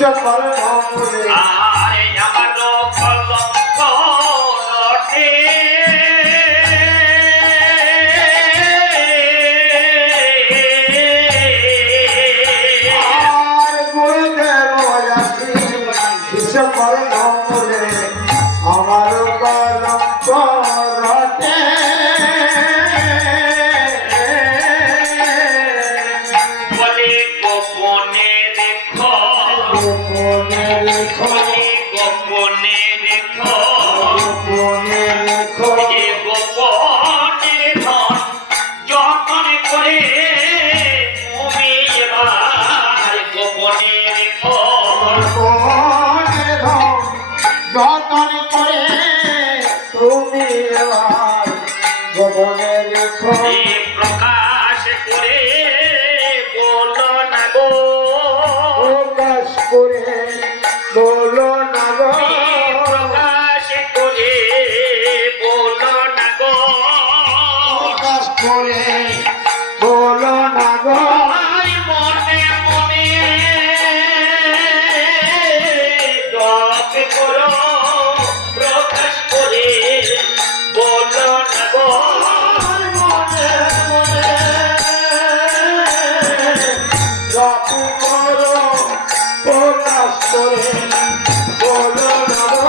সকল ভ্রমণে আরে আমার কলঙ্ক রটে আর গুরুদেব আছি সকল ভ্রমণে আমার কলঙ্ক রটে বলে গোপনে রেখো গোপনে রেখো বলে গোপনে রেখো গোপনে রেখো এ গোপনে ধন যতন করে তুমি এবার গোপনে রেখো গোপনে ধন যতন করে তুমি এবার গোপনে রেখো এ প্রকাশ করে বলো না গো প্রকাশ করে বলো না গো প্রকাশ করে বলো না গো প্রকাশ করে বলো না গো আমার মনে মনে জপ করো প্রকাশ করে বলো না গো মনে মনে জপ করো প্রকাশ করে বলো না গো